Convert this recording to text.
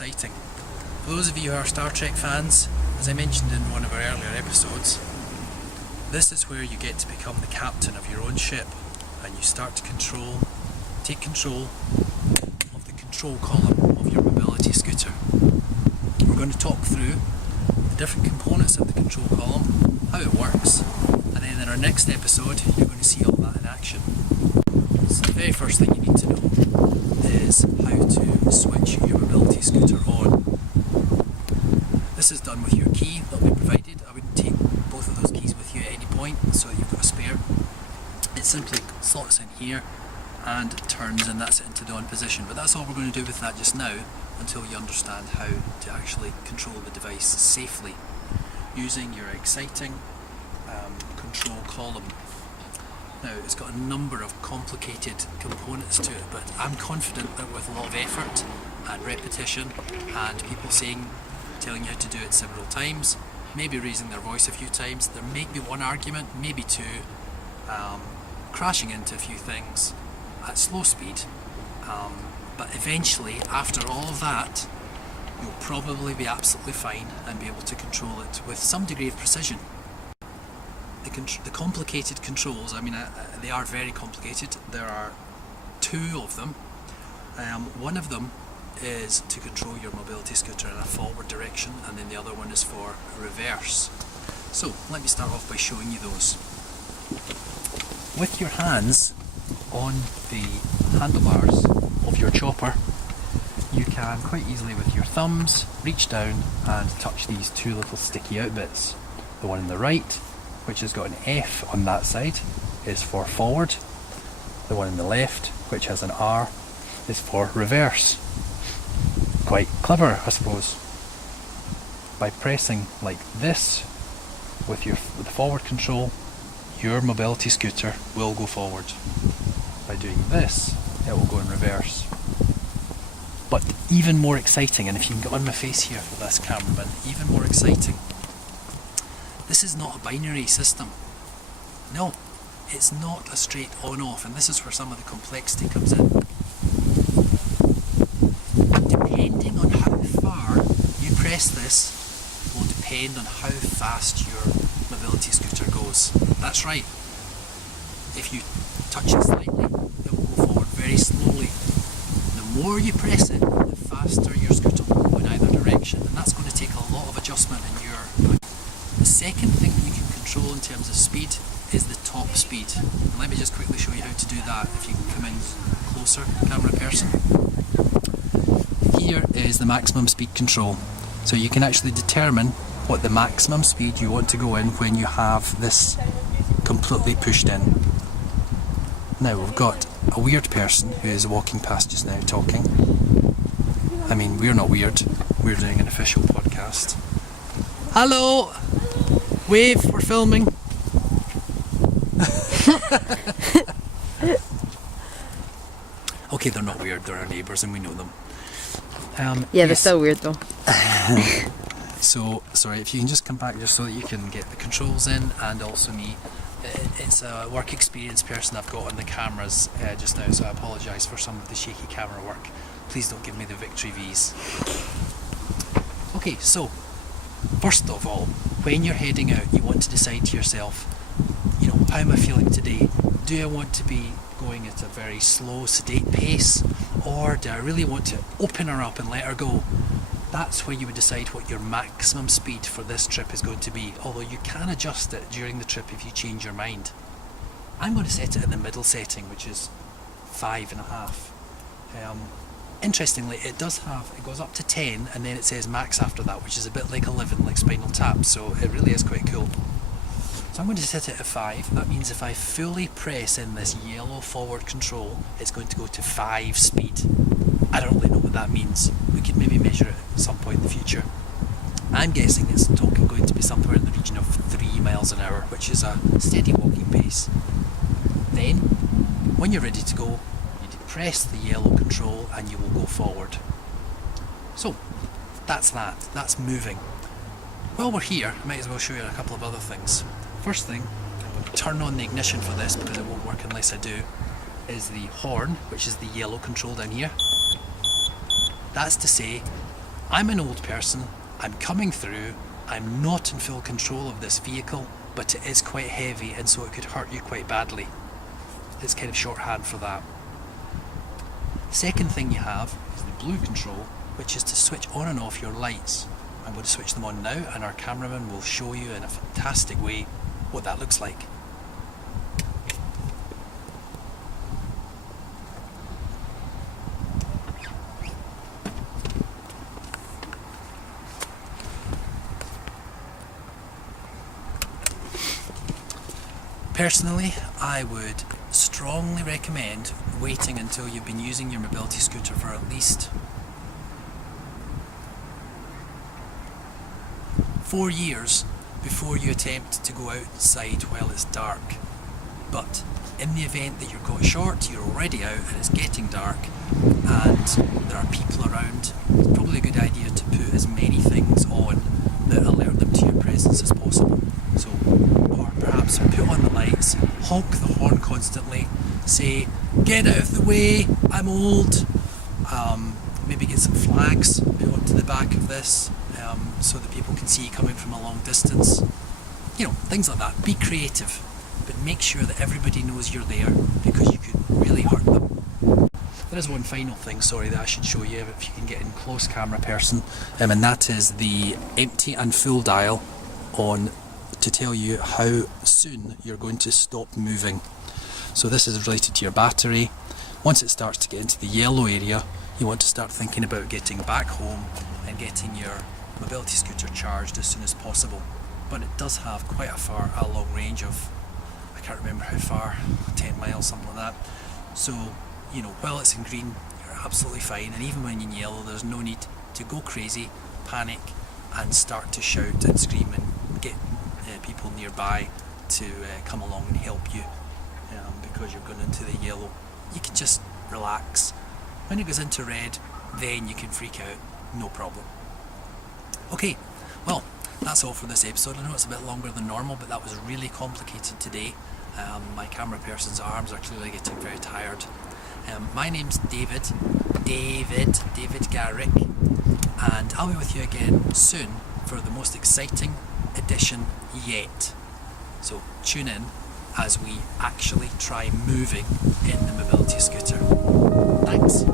exciting. For those of you who are Star Trek fans, as I mentioned in one of our earlier episodes, this is where you get to become the captain of your own ship and you start to take control of the control column of your mobility scooter. We're going to talk through the different components of the control column, how it works, and then in our next episode you're going to see all that in action. So the very first thing you need to know is how to switch your mobility scooter on. This is done with your key that will be provided. I wouldn't take both of those keys with you at any point so that you've got a spare. It simply slots in here and turns, and that's it into the on position. But that's all we're going to do with that just now until you understand how to actually control the device safely using your exciting control column. Now, it's got a number of complicated components to it, but I'm confident that with a lot of effort and repetition and people telling you how to do it several times, maybe raising their voice a few times, there may be one argument, maybe two, crashing into a few things at slow speed, but eventually, after all of that, you'll probably be absolutely fine and be able to control it with some degree of precision. The complicated controls, they are very complicated. There are two of them. One of them is to control your mobility scooter in a forward direction, and then the other one is for reverse. So let me start off by showing you those. With your hands on the handlebars of your chopper, you can quite easily with your thumbs reach down and touch these two little sticky out bits. The one on the right, which has got an F on that side, is for forward. The one on the left, which has an R, is for reverse. Quite clever, I suppose. By pressing like this with the forward control, your mobility scooter will go forward. By doing this, it will go in reverse. But even more exciting, and if you can get on my face here for this cameraman, even more exciting, this is not a binary system. No, it's not a straight on-off, and this is where some of the complexity comes in. Depending on how far you press this will depend on how fast your mobility scooter goes. That's right. If you touch it slightly, it will go forward very slowly. The more you press it, the faster your scooter will go in either direction, and that's going to take a lot of adjustment in your... The second thing that you can control in terms of speed is the top speed. And let me just quickly show you how to do that. If you can come in closer, camera person. Here is the maximum speed control. So you can actually determine what the maximum speed you want to go in when you have this completely pushed in. Now we've got a weird person who is walking past just now talking. I mean, we're not weird, we're doing an official podcast. Hello! Wave, we're filming. Okay, they're not weird, they're our neighbours and we know them. They're still weird though. So, sorry, if you can just come back just so that you can get the controls in, and also me. It's a work experience person I've got on the cameras just now, so I apologise for some of the shaky camera work. Please don't give me the victory V's. Okay, so, first of all, when you're heading out, you want to decide to yourself, how am I feeling today? Do I want to be going at a very slow, sedate pace, or do I really want to open her up and let her go? That's where you would decide what your maximum speed for this trip is going to be, although you can adjust it during the trip if you change your mind. I'm going to set it in the middle setting, which is 5.5. Interestingly, it goes up to 10 and then it says max after that, which is a bit like 11, like Spinal Tap, so it really is quite cool. So I'm going to set it at 5. That means if I fully press in this yellow forward control, it's going to go to 5 speed. I don't really know what that means. We could maybe measure it at some point in the future. I'm guessing it's going to be somewhere in the region of 3 miles an hour, which is a steady walking pace. Then, when you're ready to go, you depress the yellow control and you will go forward. So, that's moving. While we're here, I might as well show you a couple of other things. First thing, I'm going to turn on the ignition for this because it won't work unless I do, is the horn, which is the yellow control down here. That's to say I'm an old person, I'm coming through, I'm not in full control of this vehicle, but it is quite heavy and so it could hurt you quite badly. It's kind of shorthand for that. Second thing you have is the blue control, which is to switch on and off your lights. I'm going to switch them on now and our cameraman will show you in a fantastic way what that looks like. Personally, I would strongly recommend waiting until you've been using your mobility scooter for at least 4 years before you attempt to go outside while it's dark. But in the event that you're caught short, you're already out and it's getting dark and there are people around, it's probably a good idea to put as many things on that alert them to your presence as possible. So, or perhaps put on the lights, honk the horn constantly, say, get out of the way, I'm old. Maybe get some flags put onto the back of this so that people can see you coming from a long distance. You know, things like that. Be creative, but make sure that everybody knows you're there because you could really hurt them. There is one final thing, sorry, that I should show you if you can get in close camera person, and that is the empty and full dial on to tell you how soon you're going to stop moving. So this is related to your battery. Once it starts to get into the yellow area, you want to start thinking about getting back home and getting your mobility scooter charged as soon as possible. But it does have quite a long range of, I can't remember how far, 10 miles, something like that. So, you know, while it's in green, you're absolutely fine, and even when you're in yellow, there's no need to go crazy, panic, and start to shout and scream and get people nearby to come along and help you because you're going into the yellow. You can just relax. When it goes into red, then you can freak out, no problem. Okay, well, that's all for this episode. I know it's a bit longer than normal, but that was really complicated today. My camera person's arms are clearly getting very tired. My name's David Garrick, and I'll be with you again soon for the most exciting edition yet. So tune in as we actually try moving in the mobility scooter. Thanks.